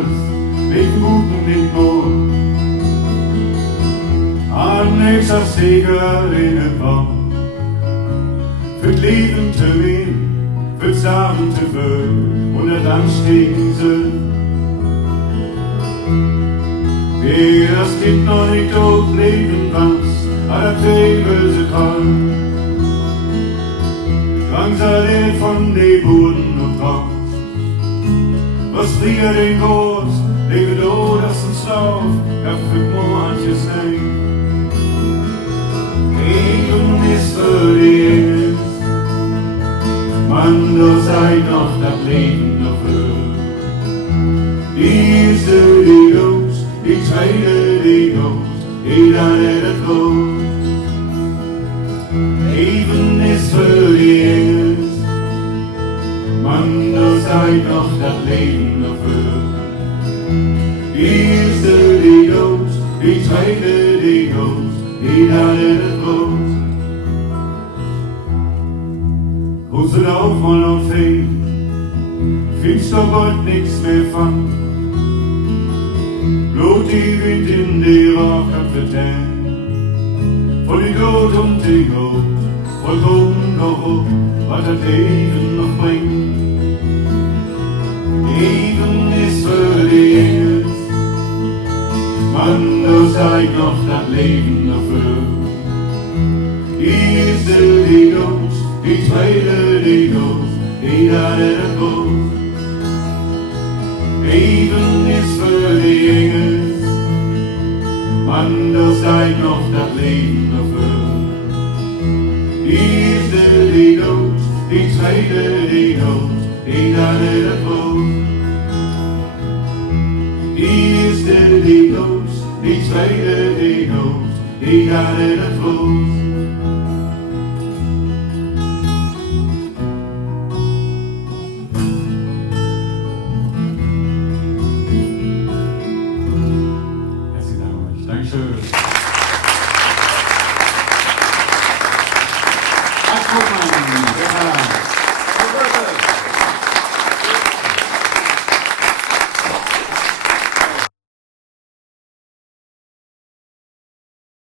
rust, leven guten niet more. Aan niks als zeker in het bal. Für het leven te win, für het samen te ver, und dann stehen sie. Wie das Kind noch nicht aufleben was, aller Teufel sie kann. Drangsal von den Boden und raus. Was früher den Groß, lebe do, dass uns lauf, ja für Moorhantjes sein. Heven ist für die Engels, Mann, du seid noch das Leben dafür. Die ist die Ghost, die zweite die Ghost, die da nicht groß. Heven ist für die Engels, Mann, du seid noch das Leben dafür. Die erste die Ghost, die zweite die Ghost, die da nicht groß. Große Laufmann und Fee, findest du bald nichts mehr von. Blut die Wind in die Rauchköpfe, voll die Glut und die Glut. Vollkommen noch hoch, was das Leben noch bringt. Leben ist für die Engels, Mann, du seid noch das Leben dafür. Die erste die Ghost, die zweite die Ghost, die da nicht groß. Leben ist für die Engels, Mann, du seid noch das Leben dafür. Die erste die Ghost, die zweite die Ghost, die da nicht groß. Die erste die Ghost, die zweite die Ghost, die da nicht groß.